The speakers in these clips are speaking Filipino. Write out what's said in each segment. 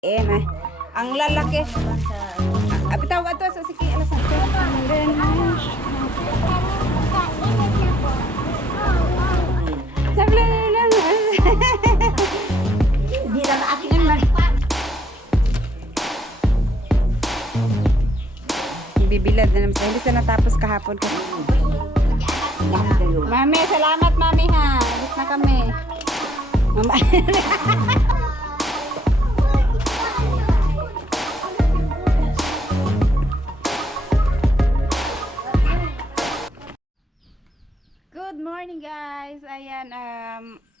Na. Ang lalaki. Apitaw ato sa siki alasan. Sabla lang. Di lang akin man. Bibilad na naman sa hindi sa natapos kahapon ko. Mami, salamat mami ha. Alis na kami. Mama. Good morning guys. Ayan,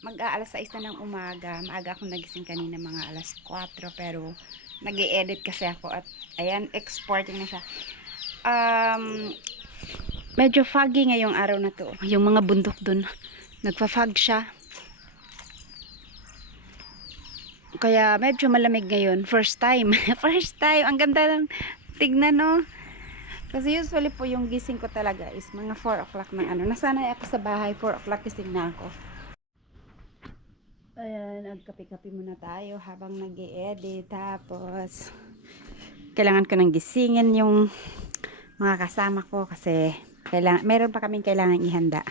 mag-aalas 6 na ng umaga. Maaga akong nagising kanina mga alas 4 pero nag-i-edit kasi ako at ayan, exporting na siya. Medyo foggy ngayong araw na to. Yung mga bundok dun, nagpa-fog siya. Kaya medyo malamig ngayon. First time. First time. Ang ganda ng tignan, no? Kasi usually po yung gising ko talaga is mga 4 o'clock ng ano. Nasanay ako sa bahay, 4 o'clock gising na ako. Ayan, nagkape-kape muna tayo habang nag-i-edit. Tapos, kailangan ko nang gisingin yung mga kasama ko kasi meron pa kaming kailangan ihanda.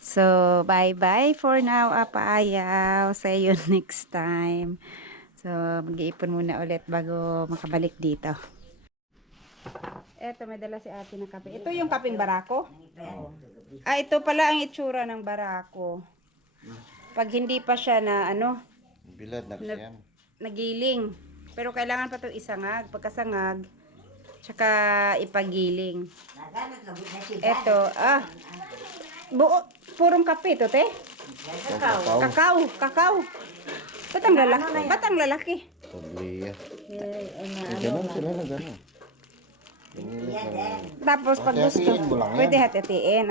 So, bye-bye for now, apaayaw. See you next time. So, mag-iipon muna ulit bago makabalik dito. Eto, may dala si ate na kape. Ito yung kapeng barako? Ah, ito pala ang itsura ng barako. Pag hindi pa siya na, ano, bilad na kasi yan. nagiling. Pero kailangan pa ito isangag. Pagkasangag, tsaka ipagiling. Eto, purong kape ito, te? Kakao. Ba't ang lalaki? Tabliya. Ganun sila na gano'n. Tapos pag gusto, pwede hati-hatiin.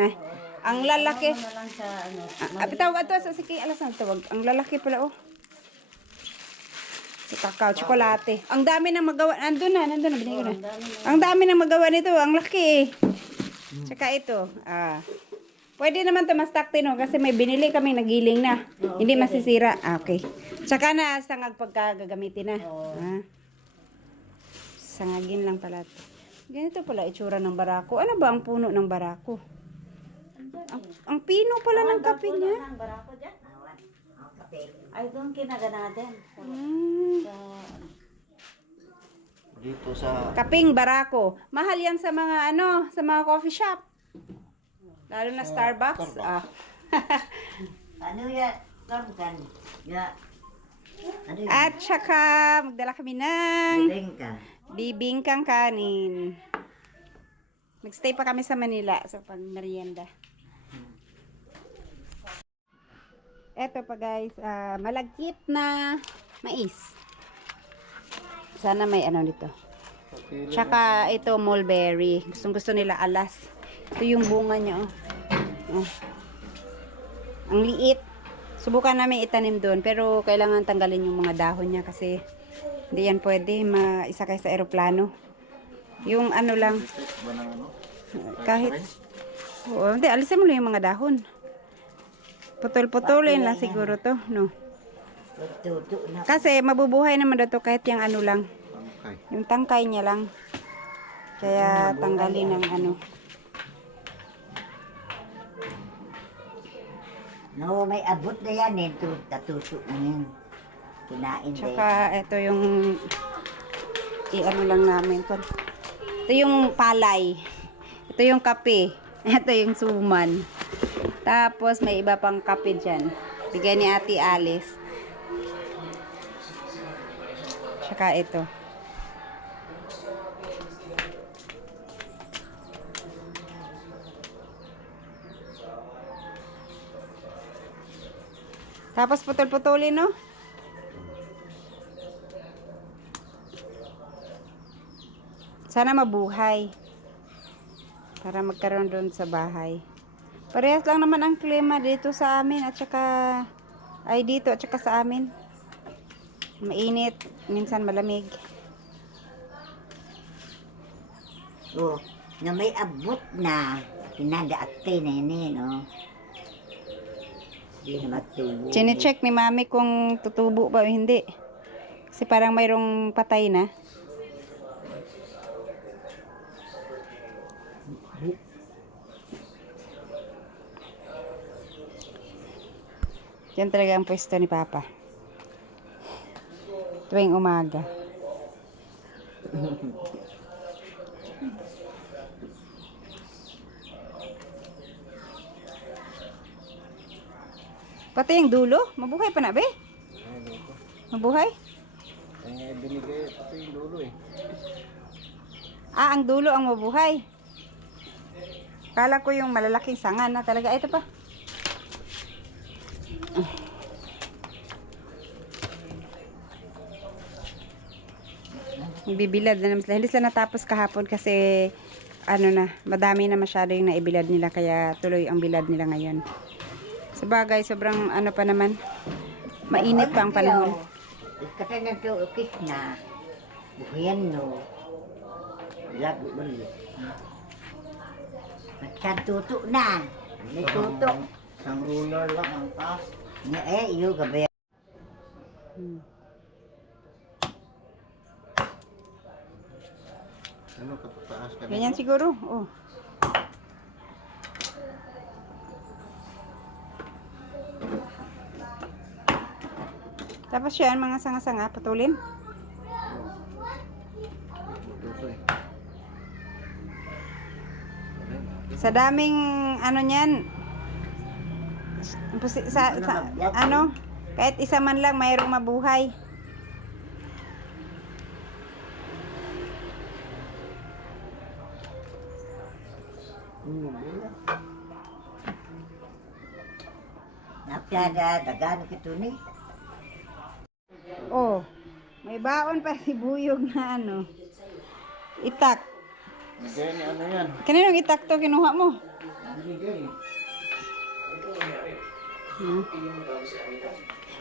Ang lalaki. Apitaw ato sa siki alasan tawag. Ang lalaki pala oh. Kakao, tsokolate. Ang dami nang magawa. Nandun na binigay ko na. Ang dami nang magawa nito, ang laki eh. Tsaka ito, pwede naman ito mastakti no kasi may binili kami nagiling na. Hindi masisira. Okay. Tsaka na sangag pagka gagamitin na. Sangagin lang pala ito. Ganito pala itsura ng barako. Ano ba ang puno ng barako? Ang pino pala ng kape niya. Ay, doon kinagana natin. Dito sa... Kaping barako. Mahal yan sa mga sa mga coffee shop. Lalo na Starbucks. Ano yan? Kan. Ya. Ano yan? At saka magdala kami ng bibingkang kanin. Nagstay pa kami sa Manila sa pang-merienda. Eto pa guys, malagkit na mais. Sana may ano dito. Tsaka ito mulberry. Gustong-gusto nila alas. Ito yung bunga niya oh. Ang liit. Subukan namin itanim doon pero kailangan tanggalin yung mga dahon niya kasi hindi yan pwede maisakay sa eroplano. Yung ano lang kahit hindi, alisin mo lang yung mga dahon. Putol-putulin lang siguro to, no? Kasi mabubuhay naman daw to kahit yung ano lang. Yung tangkay niya lang. Kaya tanggalin ng ano. No, may abot na yan eh. Tatuto na yan. Kinain na Tsaka ito yung i-ano lang namin. Ito yung palay. Ito yung kape. Ito yung suman. Tapos may iba pang kape dyan. Bigay ni Ate Alice. Tsaka ito. Tapos putol-putulin, no? Sana mabuhay. Para magkaroon doon sa bahay. Parehas lang naman ang klima dito sa amin at saka dito at saka sa amin. Mainit, minsan malamig. Oh, na may abot na. Pinadaate na yun eh, no? Hindi na matubo. Chine-check ni mami kung tutubo ba o hindi. Kasi parang mayroong patay na. Yan talaga ang pwesto ni Papa. Tuwing umaga. Pati yung dulo, mabuhay pa na be? Mabuhay? Ay, binigay pati yung dulo eh. Ah, ang dulo ang mabuhay. Kala ko yung malalaking sanga na talaga. Ito pa. Bibilad na naman sila. Hindi sila natapos kahapon kasi ano na, madami na masyado yung naibilad nila kaya tuloy ang bilad nila ngayon. Sabagay, sobrang ano pa naman. Mainit pa ang panahon. Katanya to ukis na. Buhayan no. Lagu beli. Macam tutuk na. May tutuk. Isang ruler lang ang taas. Nga iyo gabi. Ano, katataas ka na? Ganyan siguro. Oh. Tapos yan, mga sanga-sanga, patulin. Tuto eh. Sa daming ano niyan, ano, kahit isa man lang mayroong mabuhay. Napiada dagan kito ni. Oh, may baon pa si Buyog na ano, itak. Bigay ni ano yan? Kaninong itak to kinuha mo? Binigay.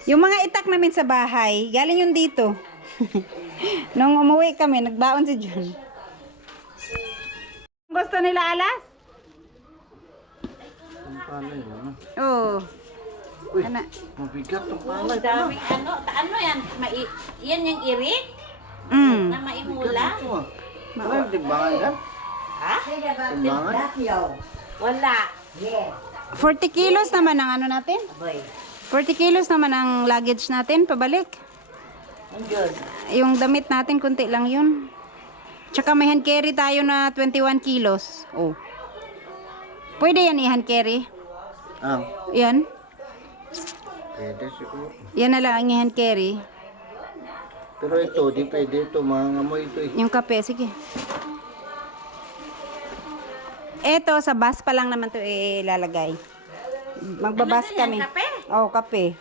Yung mga itak namin sa bahay, galing yun dito. Nung umuwi kami, nagbaon si John. Gusto nila alas? Ang palay ano? Oo. Uy, Ano? mabigat ang palay. Daming ano yan, yan yung irik Mm. na maimula. Ito ah. Ano yung tigbangan yan? Ha? Tigbangan? Dakyo. Wala. Yes. 40 kilos naman ang ano natin. Boy. 40 kilos naman ang luggage natin, pabalik. Andiyon. Yung damit natin, kunti lang yun. Tsaka may hand carry tayo na 21 kilos. Oh. Pwede yan i-hand carry. Ah, Yan. pwede siguro. Yan na lang ang i-hand carry. Pero ito, di pwede ito. Mangangamoy ito eh. Yung kape, sige. Eto, sa bus pa lang naman to ilalagay. Magbabas kami. Kape? Oh, kape.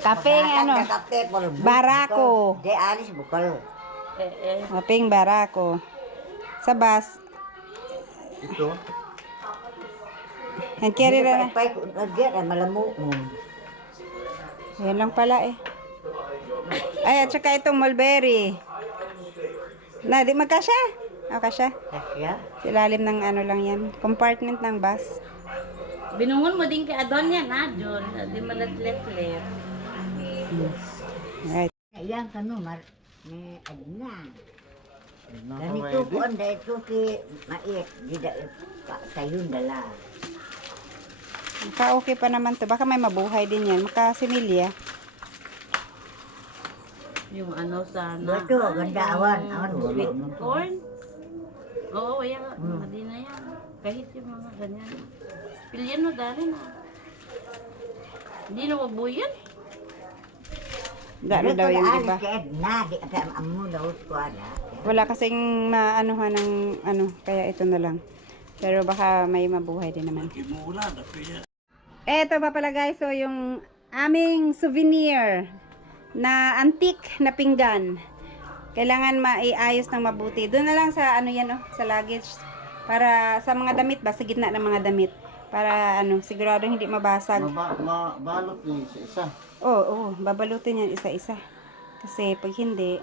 Kape ano? Kape pol. Barako. De alis bukal. Kapeng barako. Sa bus, Ito? hand carry lang. Pay ko agad malamu mo. Yan lang pala eh. Ay, at saka itong mulberry. Na, di magkasya? O, kasya. Kasya. Sa ilalim ng ano lang yan. Compartment ng bus. Binungon mo din kay Adon yan, ha, John? Di maladlet-let. Right. Ayan kanu mar ni adna. Naka Ganito ko anda ito ki mait di da tayun dala. Maka-okay pa naman to. Baka may mabuhay din yan. Makasimilya. Yung ano sana. Bato ganda awan Sweet corn. Oo, yan. Hindi na yan. Kahit yung mga ganyan. Pilyan mo dali na. Hindi na mabuyan. Dalo daw yung iba. Na di ata amu daw ko ada. Wala kasing maanuhan ng ano. Kaya ito na lang. Pero baka may mabuhay din naman. Eto pa pala guys. So yung aming souvenir na antique na pinggan. Kailangan maiayos ng mabuti. Doon na lang sa ano yan oh, sa luggage. Para sa mga damit ba, sa gitna ng mga damit. Para ano, sigurado hindi mabasag. Mabalot ni isa. Oo, babalutin yan isa-isa. Kasi pag hindi,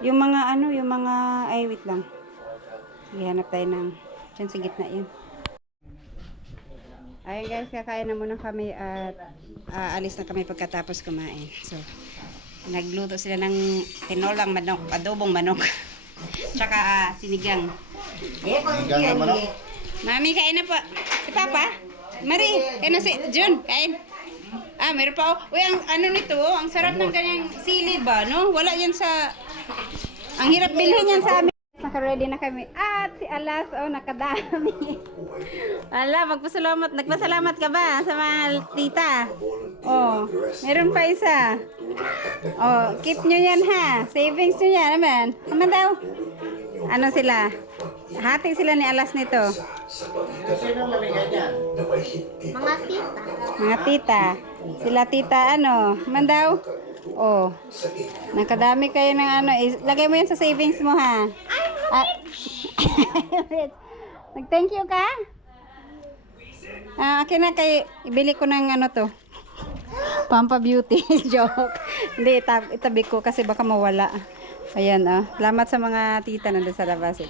yung mga ano, yung mga, ay wait lang. Ihanap tayo ng, dyan sa gitna yun. Ayun guys, kakain na muna kami at alis na kami pagkatapos kumain. So, Nagluto sila ng tinolang manok, adobong manok. Tsaka sinigang. Hanggang naman ako. Mami, kain na po. Si Papa. Mari, kain na si Jun. Kain. Ah, meron pa. Uy, ang ano nito, ang sarap ng kanyang sili ba, no? Wala yan sa... Ang hirap bilhin yan sa amin. Naka-ready na kami. At si Alas, oh, nakadami. Ala, nagpasalamat ka ba sa mga tita? Oh, meron pa isa. Oh, keep nyo yan ha. Savings nyo yan, naman. Naman daw. Ano sila? Hati sila ni Alas nito. Mga tita. Sila tita, ano? Naman daw. Oh, nakadami kayo ng ano. Lagay mo yan sa savings mo ha. Nag-thank you ka? Akin na kayo. Ibili ko ng ano to. Pampa Beauty. Joke. Hindi, itabi ko kasi baka mawala. Ayan, oh. Salamat sa mga tita nandun sa labas.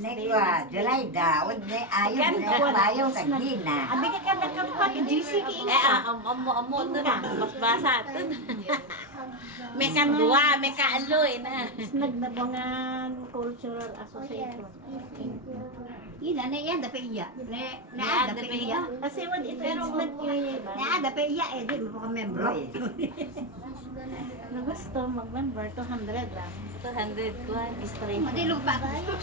Negwa, July daw, ayaw na tayo kagina. Abi ka nakapag GC ki. Amo na mas basa tun. Meka dua, meka aloy na. Nagdabangan Cultural Association. Ina na yan, dapat iya. Na dapat iya. Kasi what ito is nag-create ba? Dapat iya eh, di mo ka membro eh. Na gusto mag-member, 200 lang. 200 kuan straight. Madilog pa gusto.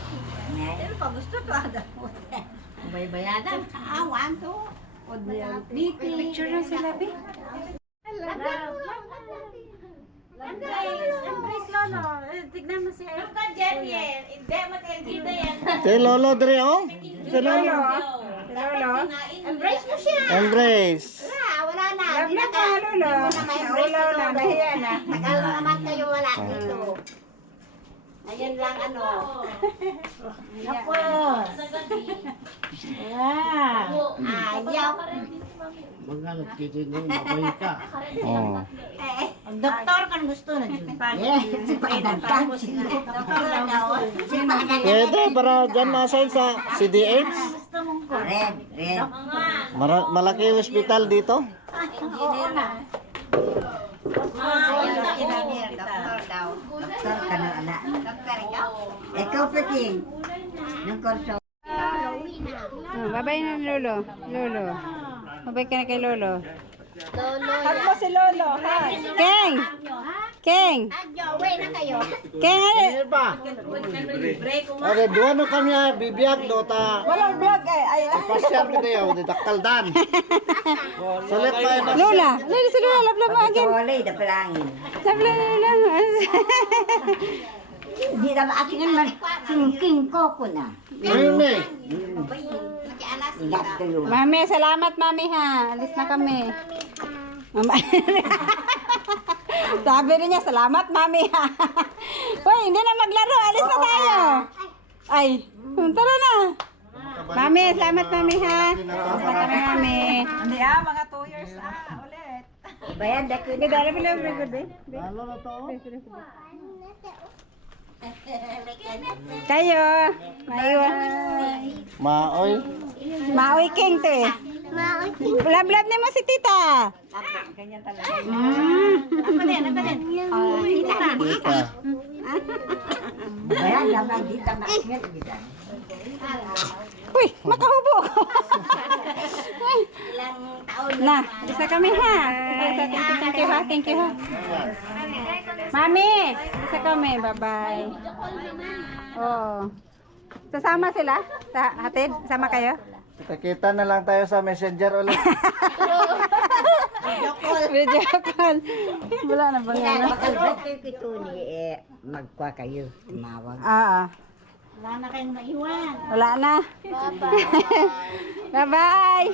Pero pa gusto to ada mo. Bayadan. Awan to. Picture na sila, Bi. Embrace Lolo. Tignan mo si Look at Jeniel. Hindi matengkita yan. Si Lolo Dre, oh. Si Lolo. Lolo. Embrace mo siya. Embrace. Wala na. Love na ka, Lolo. Lolo na, nahiya na. Tagal na naman kayo wala dito. Ayan lang ano. Tapos. Wow. Ayaw. Oh. Ang doktor kan gusto na dyan. Si Padagdag. Si Padagdag. Pwede, para dyan nasa sa CDH. Gusto mong ko. Red. Malaki yung hospital dito. Oo na. Doktor daw. Doktor ka na anak. Doktor ikaw. Ikaw Peking. Nung kurso. Babay na Lolo. Lolo. Babay ka na kay Lolo. Hug mo si Lolo. Hug. Keng! Keng! Uwi na kayo. Keng! Ano ba? Okay, duwan no kami bibiyag no ta. Walang vlog eh. Ay, Pasyar kita yaw, di taktaldan. Sulit pa yun. Lola! Lili si Lola. Lablab mo agad. Wala da palangin. Lablab Lola. Di na maakingan man. Singking ko ko na. Ayun eh. Ilat kayo. Mami, salamat mami ha. Alis na kami. Mama. Sabi rin niya, salamat mami ha. Uy, hindi na maglaro. Alis na tayo. Ay, tara na. Mami, salamat mami ha. Alis na kami mami. Hindi mga 2 years ulit. Bayan da ko. Hindi, dali pala yung record eh. Lalo na to. Kayo. Maiwan. Maoy. Maoy king to eh. Lablab ni mo si tita. Ganyan talaga. Ako din. Kita. Bayan da man di ta maakingan kita. Uy, makahubo ko. Ilang taon Na, isa kami ha. Thank you ha, thank you ha. Mami, isa kami, bye-bye. Oo. Sasama sila? Sa hatid? Sama kayo? Kita-kita na lang tayo sa messenger ulit. Video call. Wala na bang ano? Makalbot kayo kito ni magkwa kayo. Tumawag. Oo. Wala na kayong maiwan. Wala na. Bye-bye. Bye-bye.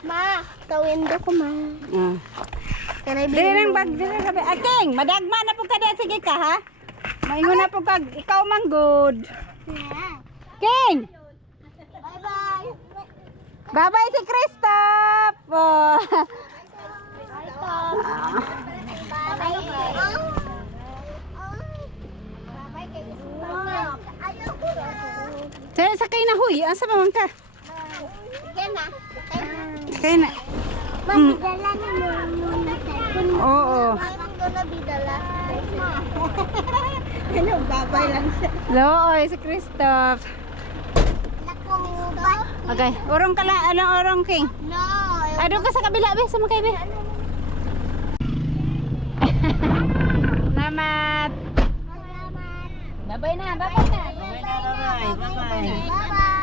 Ma, kawindo ko ma. Ah. Dili lang bag, dili lang sabi. King, madagma na po ka din. Sige ka, ha? Maingon na po ka. Ikaw man good. King! Bye-bye. Bye-bye si Christoph! Oh. Sakay na huy. Asa pa man ka? Sakay na. Dala na mo muna sa Oo. Mamang gonna be the last time. Ano, babay lang siya. Looy, si Christoph. Lakong bat. Okay, urong ka lang. Anong urong, King? No. Ado ka sa kabila, be. Sama kayo, be. Namat. Salamat. Bye-bye na, bye-bye na. Bye-bye. Bye-bye. Bye-bye.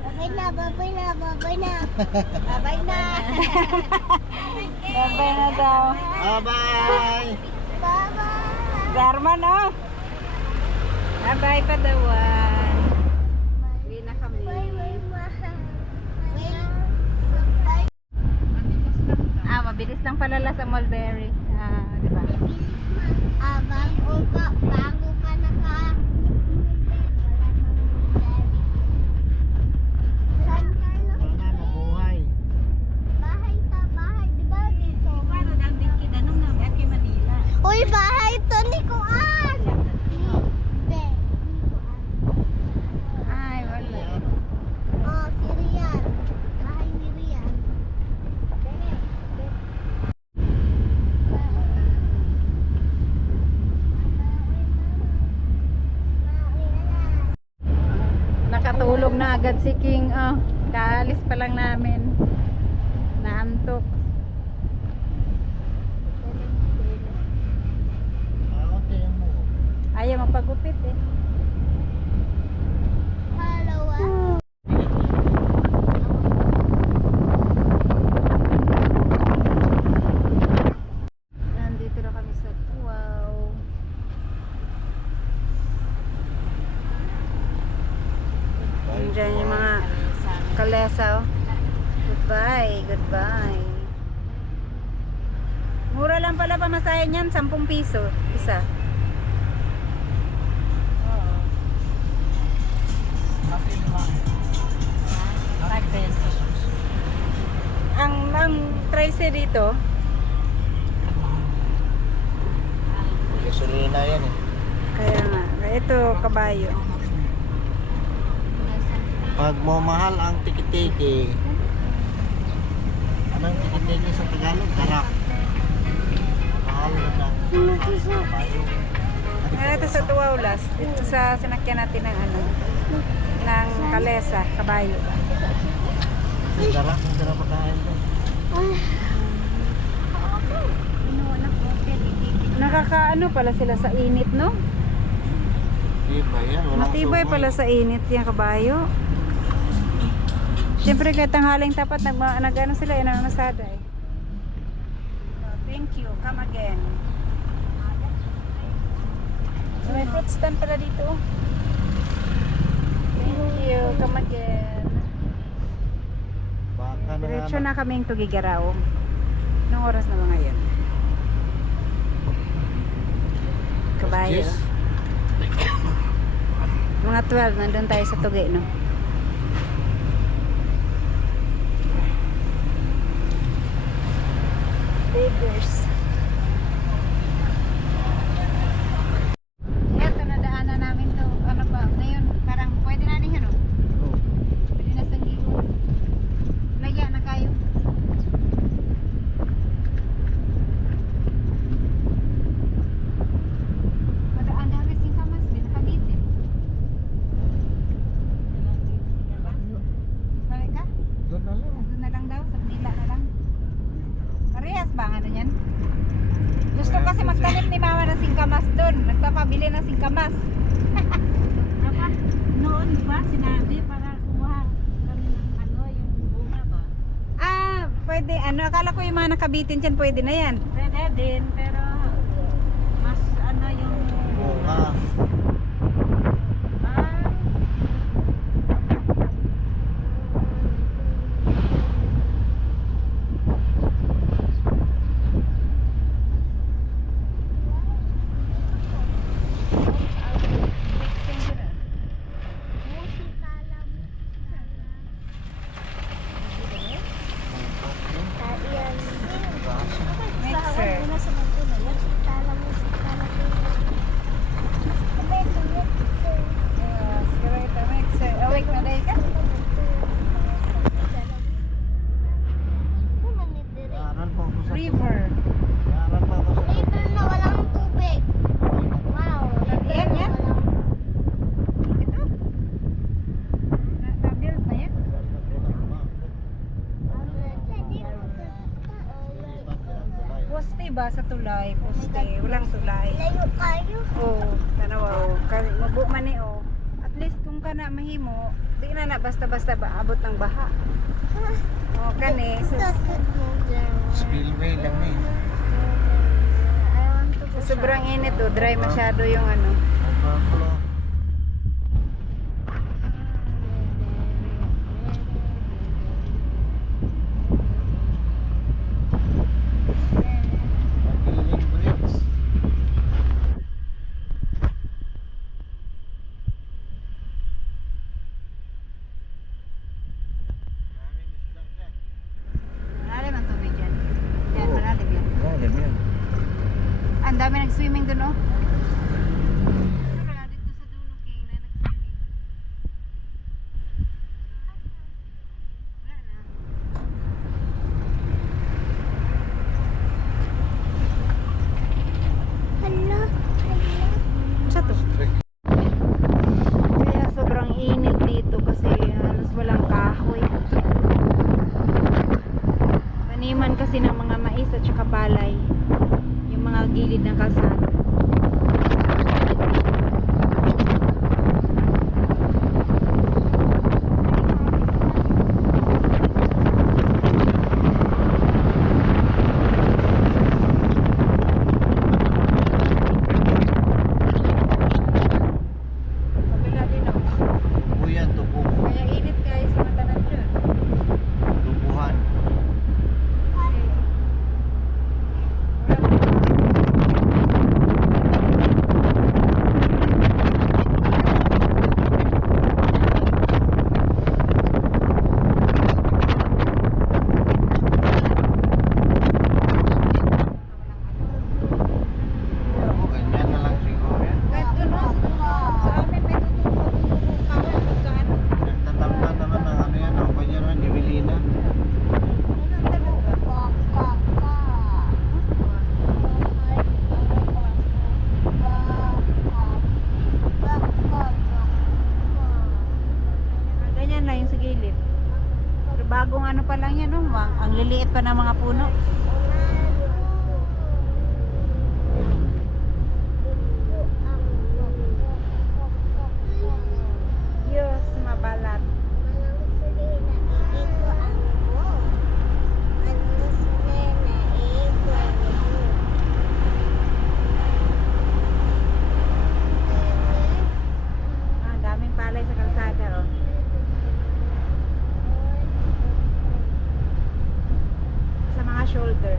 Babay na, babay na, babay na. Babay na. Bye-bye na daw. Bye-bye. Bye-bye. Garman, oh. Bye-bye, Padawan. Uwi na kami. Bye-bye, mahal. Mabilis lang palala sa Mulberry. Di ba? Bago ka naka San Carlos, Wala na, mabuhay. bahay ta, bahay, di ba dito? Paano nang din anong nabi kay Manila? Uy, bahay to ni Kuan! Hindi. Ay, wala. Oh, si Rian. Bahay ni Rian. Nakatulog na agad si King. Oh, kaalis pa lang namin. Naantok. Okay mo. Ayaw magpagupit eh. Halawa. Nandito na kami sa wow. Diyan yung mga kalesa. Oh. Goodbye, goodbye. Mura lang pala pamasahe niyan, 10 piso isa. Oo. 5 pesos. Ang price dito, Gasolina yan eh. kaya nga, ito kabayo. Pag mahal ang tiki-tiki, anong tiki-tiki sa Tagalog? Tarak. Mahal na ng kabayo. Ito sa Tuwaulas, dito sa sinakyan natin ng ano, ng kalesa, kabayo. Kasi tarak, ang sarap pagkain ko. Nakakaano pala sila sa init, no? Matibay yan, walang Matibay sumay. pala sa init yung kabayo. Siyempre kahit tanghaling tapat, nag-ano sila, inanasada eh. Oh, thank you, come again. So, may fruit stand pala dito. Thank you, come again. Baka na Diretso nga na kaming Tugigaraw. Anong oras na ba ngayon? Kabayo. Yes. Mga 12, nandun tayo sa Tugi, no? Beggars. Ito, nadaanan namin to. Ano ba? Ngayon, parang pwede na rin, ano? Oh. Pwede na sa gibo. Lagyan na kayo. Padaan dami singkamas, di nakabitin. Balik ka? Doon na lang. Doon na lang daw, sa Manila na lang. Parehas ba ang ano yan? Gusto kasi magtanim ni mama ng singkamas doon. Nagpapabili ng singkamas. Noon, di ba, sinabi para kumuha kami ng ano, yung bunga ba? Pwede. Ano, akala ko yung mga nakabitin dyan, pwede na yan. Pwede din, pero mas ano yung Bunga. ba sa tulay, poste, walang tulay. Layo kayo. Oo, tanawa oh. Kasi mabu man ni oh. At least kung kana mahimo, di na basta-basta ba abot ng baha. Oh, kani. Spillway lang eh. Sa sobrang init oh, dry masyado yung ano. Overflow. Magiling bridge. Maraming islang dyan. Malalim ang tubig dyan. Yan, malalim yan. Malalim yan. Ang dami nag-swimming dun oh. Sa to? Kaya sobrang init dito kasi halos walang kahoy. Taniman kasi ng mga mais at saka palay. Yung mga gilid ng kalsada. Kabila din ako. Tubo yan, tubo. Kaya init guys, matanan dyan. Tubuhan. Kasi O, ganyan na lang siguro yan. kahit doon oh, sa amin may tutubo kahoy magkaan. Nagtatamnan naman ng ano yan, ang kanya na, Nivelina. Ganyan lang yung sa gilid. Pero bagong ano pa lang yan, oh. Ang liliit pa ng mga puno. Diyos, mabalat. Ah, daming palay sa kalsada, oh. Sa mga shoulder.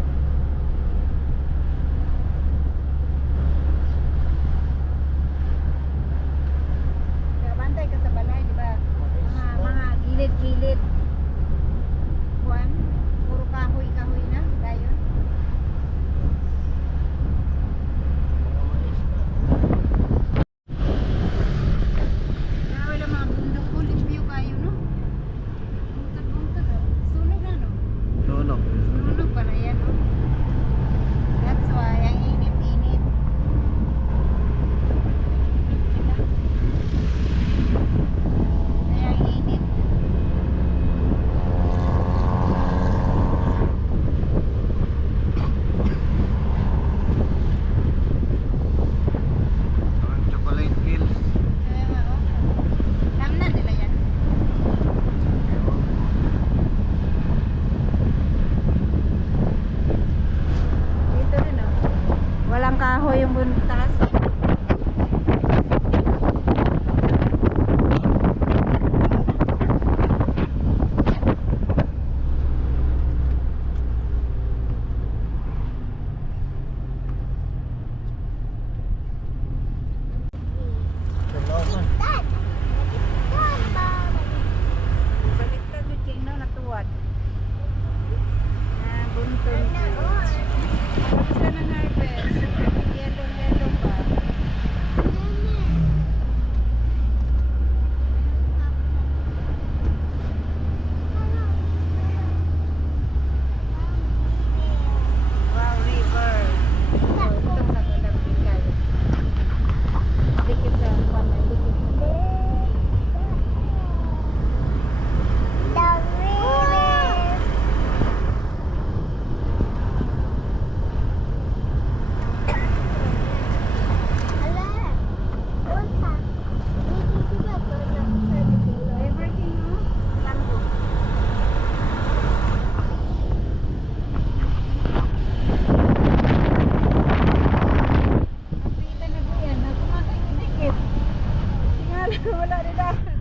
Wala rin dapat.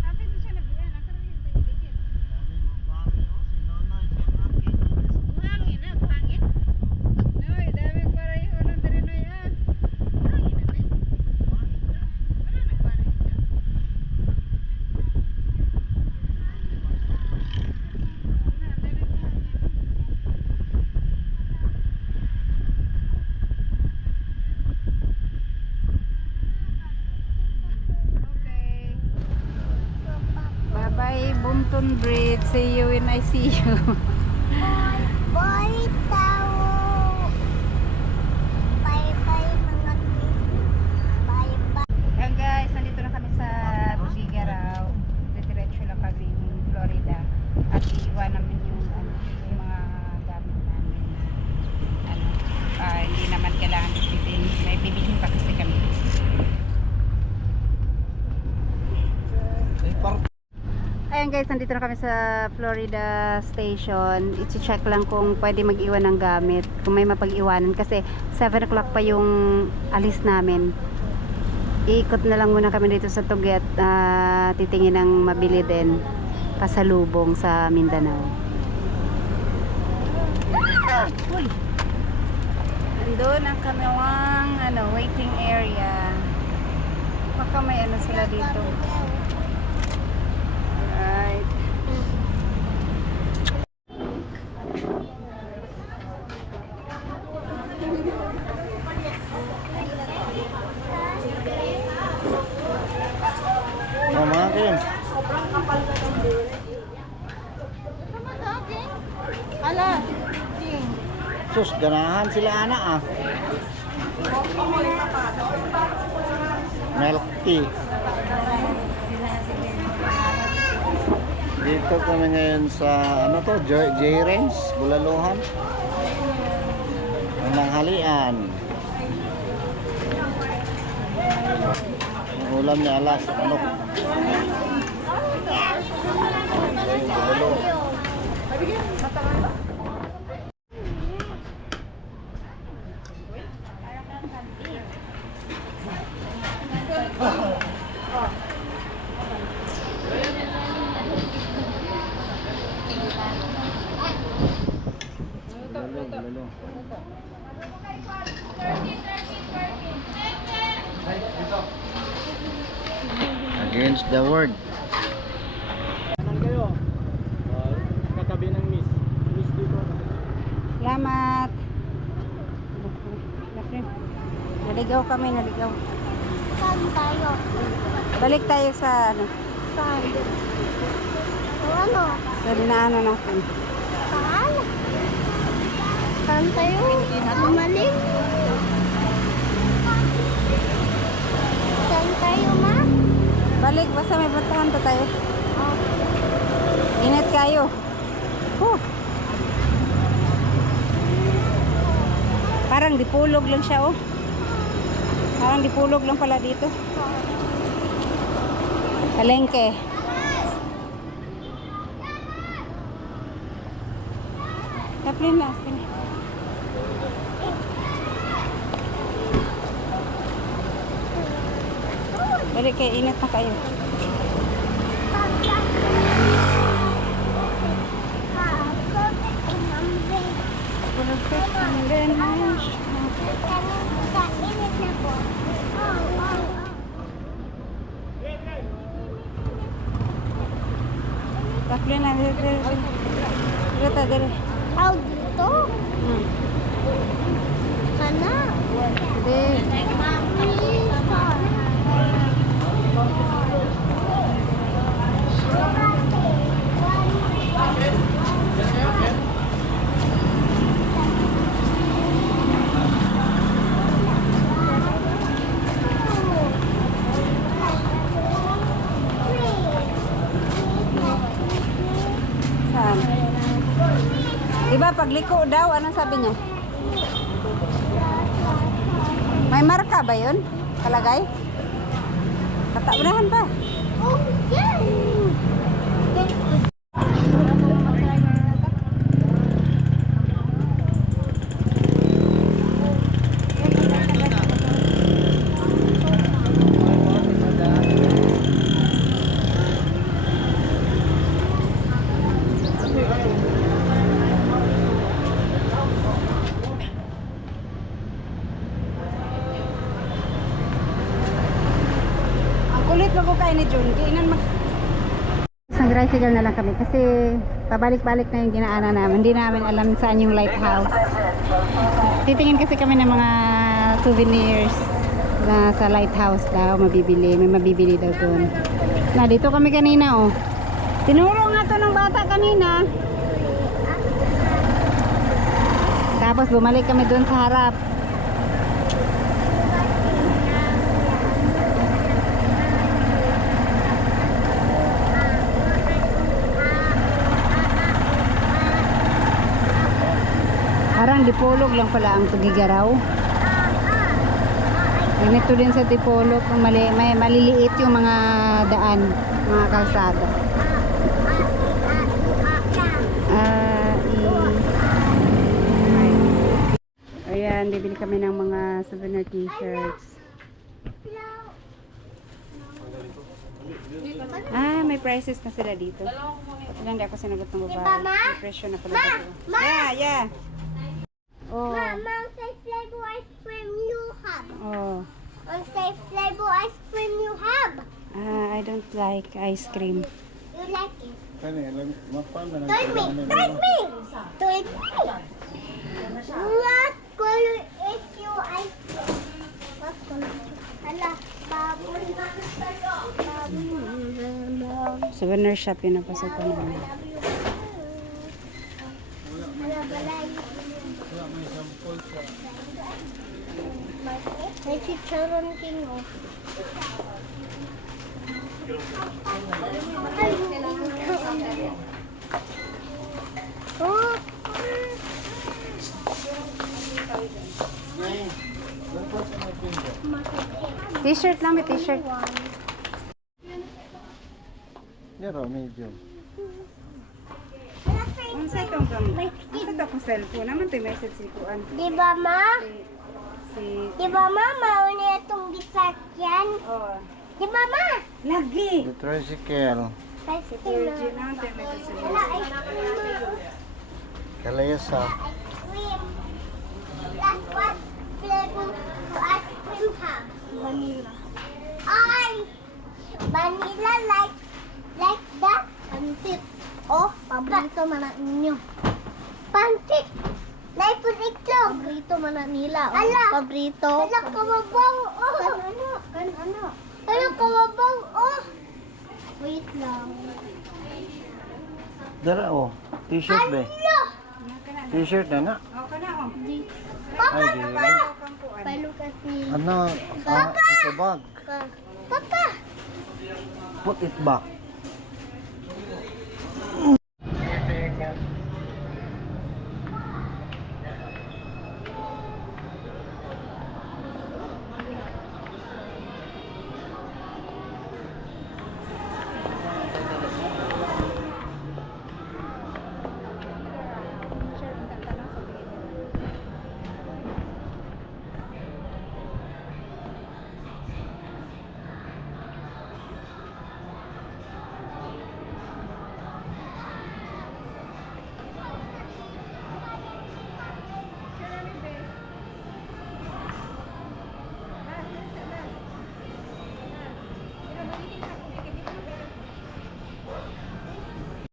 Sabi mo siya nabiyan, ako rin yung dikit. Dami mo bago, si Nonoy, siya akin. Buhangin na, buhangin. Noy, dami ko rin yung unang diri na yan. Buhangin na, Noy. Wala na pa rin siya. Wala, dami buhangin. Okay. Bye-bye, Bumpton Bridge. See you when I see you. Bye, tao. Bye-bye, mga miss. Bye-bye. Ayan guys, nandito na kami sa Tugigaraw. Diretso lang kami Florida. At iiwan namin yung mga gamit namin. Hindi naman kailangan bibilhin. May bibilhin pa kasi kami. Ayan guys, nandito na kami sa Florida Station. I-check lang kung pwede mag-iwan ng gamit. Kung may mapag-iwanan. Kasi 7 o'clock pa yung alis namin. Iikot na lang muna kami dito sa Tuget. Titingin ng mabili din. Pasalubong sa Mindanao. Uy! Nandun ang kanilang waiting area. Baka may sila dito. Alright. Oh, mga Kim. Ala, Sus, ganahan sila anak ah. Milk tea. Dito kami ngayon sa J-Range, Bulaluhan. Ang nanghalian. Ang ulam ni Alas, manok. Bulalo. Bulalo. Against the word. Kayo? Katabi ng miss. Miss dito. Salamat. Naligaw kami, naligaw. Saan tayo? Balik tayo sa Saan? Ano? sa dinaanan natin. Saan? Saan tayo? Maling? Saan tayo, ma? Balik, basta may puntahan pa tayo. Init kayo. Parang dipulog lang siya, oh. Parang dipulog lang pala dito. Palengke. Kaplin na. Balik kayo, init na kayo. Perfect. And then, Kainit na po. kaplin na. Dito, dito. Tao dito? Mana? Hindi. Saan? Diba pagliko daw, anong sabi niya? May marka ba yun? Kalagay? Kataunahan pa. Oh, yes! Balik lang ko kayo ni Jun. Kainan mag... Isang tricycle na lang kami kasi pabalik-balik na yung ginaanan namin. Hindi namin alam saan yung lighthouse. Titingin kasi kami ng mga souvenirs na sa lighthouse daw mabibili. May mabibili daw doon. Na dito kami kanina oh. Tinuro nga to ng bata kanina. Tapos bumalik kami doon sa harap. Parang Dipolog lang pala ang Tugigaraw. Ganito din sa Dipolog, may maliliit yung mga daan, mga kalsada. Ayan, bibili kami ng mga souvenir t-shirts. May prices na sila dito. Wala, hindi ako sinagot ng babae. May presyo na pala dito. Yeah. Oh. Mama, say flavor ice cream you have. Oh. Say flavor ice cream you have. I don't like ice cream. You like it? Kani, alam, mapal na Tell me. Tell me. Tell me. What color is your ice cream? What color? Hala, baboy. Souvenir shop yun ang pasok ko namin. Hala, balay. May chicharon king oh. Oh. T-shirt lang, may t-shirt. Yaro, medyo. Ano sa itong gamit? Ano sa itong cellphone? Naman ito yung message si Kuan. Di ba, ma? Si... Di ba, ma? Mauna itong gisakyan. Oh. Di ba, ma? Lagi! The tricycle. Virgin na, ito yung message si Hala, ice cream. Kalayasa. Ice cream. That's what flavor ice cream have? Vanilla. Vanilla like that? Pansit. Oh, paborito man na ninyo. Pansit. Naipon itlog. Paborito man na nila. Ala. Paborito. Ala, kawabaw. Oh. Ano? Ala, kawabaw. Oh. Wait lang. Dara, oh. T-shirt ba? Ano? T-shirt na na. Oh, kana oh. Papa, Ay, di. papa. Look at me. Ano? It's a bag. Papa. Put it back.